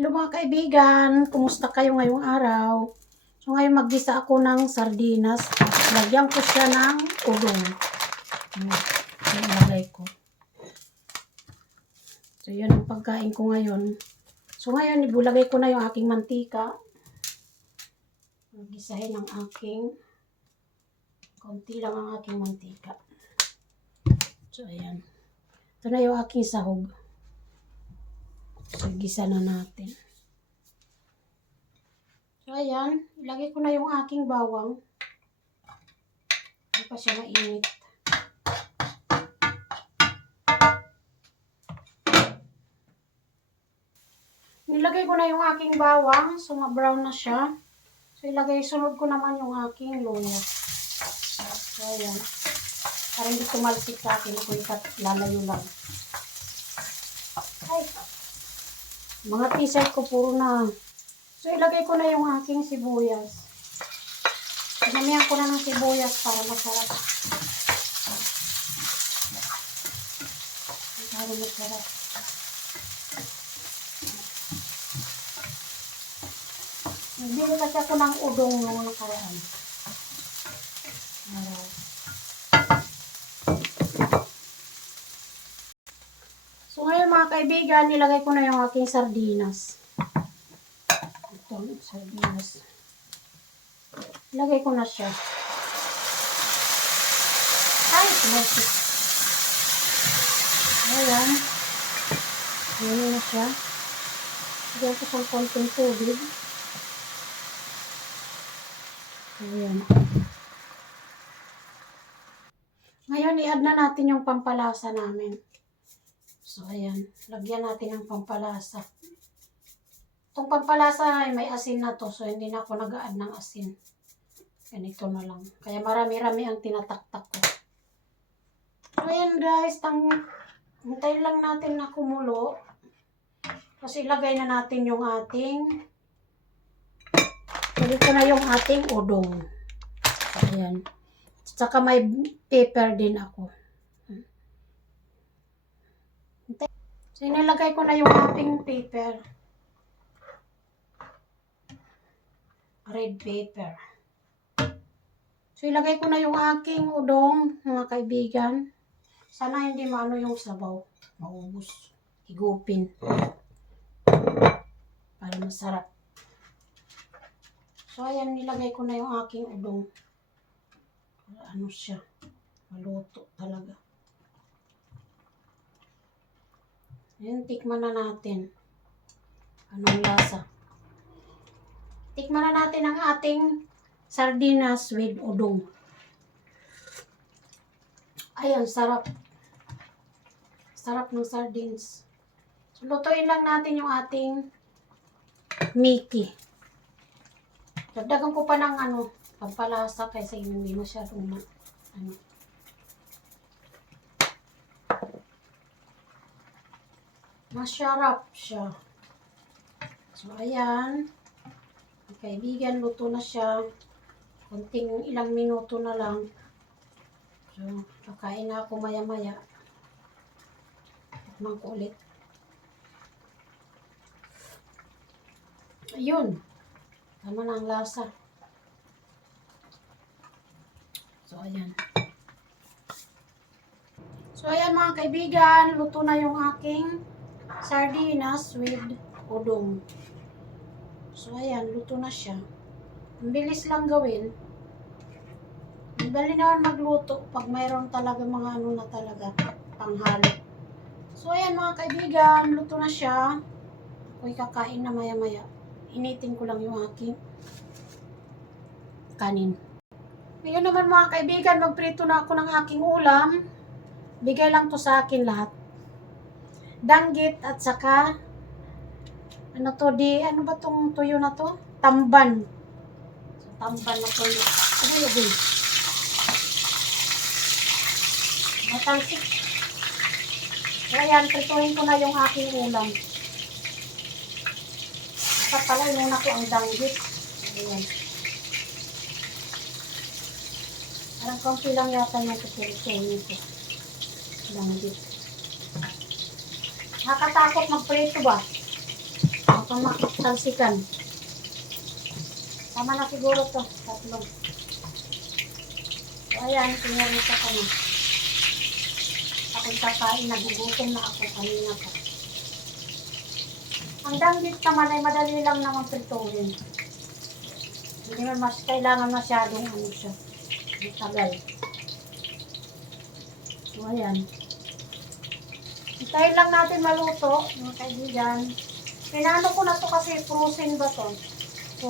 Hello mga kaibigan, kumusta kayo ngayong araw? So ngayon maggisa ako ng sardinas. Lagyan ko siya ng udong. Yung ilagay ko. So yun ang pagkain ko ngayon. So ngayon ibulagay ko na yung aking mantika. Gisahin ang aking konti lang ang aking mantika. So ayan. Ito na yung aking sahog. So gisa na natin. So ayan, ilagay ko na yung aking bawang. Hindi pa siya mainit. Nilagay ko na yung aking bawang. So ma-brown na siya. So sunod ko naman yung aking luya. So ayan. Para hindi tumalsik sa akin. Kung lalayo lang. Ay. Mga t-shirt ko puro na. So ilagay ko na yung aking sibuyas. Pinamihan ko na ng sibuyas para masarap. Para masarap. Bili kasi ako ng udong nung nakaraan. So ngayon mga kaibigan, nilagay ko na yung aking sardinas. Ito, sardinas. Ilagay ko na siya. Ay, tumasik. Ayan. Ayan na siya. Lagyan ko sa konting tubig. Ayan. Ngayon, i-add na natin yung pampalasa namin. So, ayan. Lagyan natin ng pampalasa. Itong pampalasa ay may asin na to. So, hindi na ako nag-add ng asin. Ganito na lang. Kaya marami-rami ang tinataktak ko. So, ayan guys. Hintayin lang natin na kumulo. Kasi ilagay na natin yung ating dito na yung ating udong. Ayan. Saka may pepper din ako. So, inilagay ko na yung ating pepper. Red pepper. So, ilagay ko na yung aking udong, mga kaibigan. Sana hindi maano yung sabaw. Maubos. Higupin. Para masarap. So, ayan, nilagay ko na yung aking udong. Ano siya? Maluto talaga. Ayan, tikman na natin. Anong lasa? Tikman na natin ang ating sardinas with udong. Ayan, sarap. Sarap ng sardines. So, lutuin lang natin yung ating Mickey. Dagdagan ko pa ng pampalasa kasi hindi masyadong masarap siya. So, ayan. Kaibigan, luto na siya. Kunting ilang minuto na lang. So, kakain na ako maya-maya. Tikman ko ulit. Ayun. Tama na ang lasa. So, ayan. So, ayan mga kaibigan. Luto na yung aking sardinas with udong. So, ayan. Luto na siya. Ang bilis lang gawin. Dali naman magluto pag mayroon talaga mga na talaga. Panghalo. So, ayan mga kaibigan. Luto na siya. Ako'y kakain na maya-maya. Initin ko lang yung aking kanin. Ngayon naman mga kaibigan, magprito na ako ng aking ulam. Bigay lang to sa akin lahat. Danggit at saka ano ba tong tuyo na to? Tamban. So, tamban na tuyo. Ano. Matalsik. Ayan, prituhin ko na yung aking ulam. Saka pala, inuna ko ang danggit. Ayan. Parang konti lang yata yung prituhin ko. Danggit. Nakakatakot magprito ba? baka matalsikan. Tama na siguro to, 3. So, ayan, pinarita ko na. Ako'y kakain, nagugutom na ako kanina pa. Ang danggit naman ay madali lang naman prituhin. Hindi naman kailangan masyadong ano siya. Matagal. So, ayan. Hintayin lang natin maluto, mga kaibigan. Pinano ko na to kasi frozen ba to. So,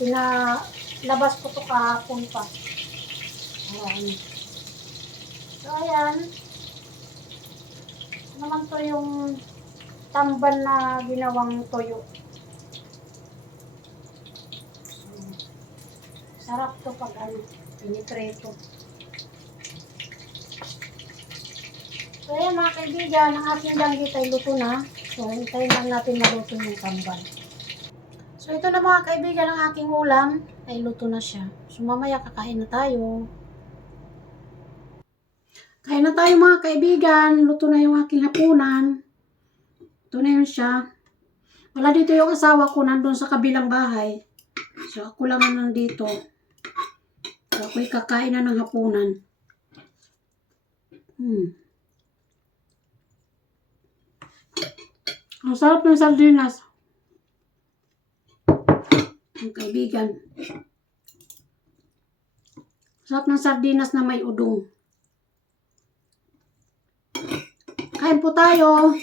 pinalabas ko to kahapon pa. Ayan. So, ayan. Naman to yung tamban na ginawang toyo. Sarap to pag ano, pinipreto. So ayan mga kaibigan, ang aking danggit ay luto na. So hintayin lang natin maluto yung tamban. So ito na mga kaibigan, ang aking ulam ay luto na siya. So mamaya kakain na tayo. Kain na tayo mga kaibigan, luto na yung aking hapunan. Ito na yun siya. Wala dito yung asawa ko, nandun sa kabilang bahay. So ako lang ang nandito. So ako'y kakain na ng hapunan. Ang sarap ng sardinas. Ang kaibigan. Sarap ng sardinas na may udong. Kain po tayo.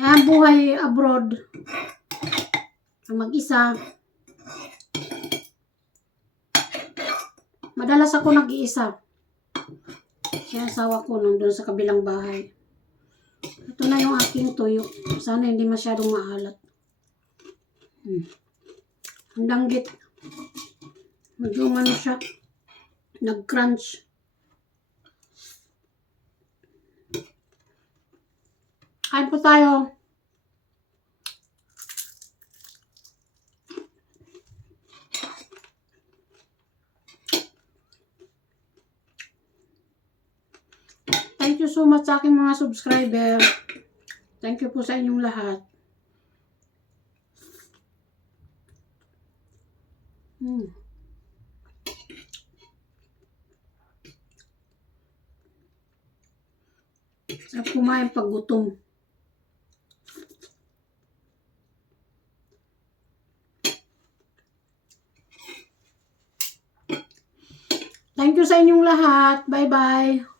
Yan buhay abroad. Mag-isa. Madalas ako nag-iisa. Kaya asawa ko nandun sa kabilang bahay. Ito na yung aking tuyo. Sana hindi masyadong maalat. Ang danggit. Medyo ano siya. Nag-crunch. Kain po tayo. Thank you so much sa aking mga subscriber. Thank you po sa inyong lahat. Sarap kumain pag gutom. Thank you sa inyong lahat. Bye-bye.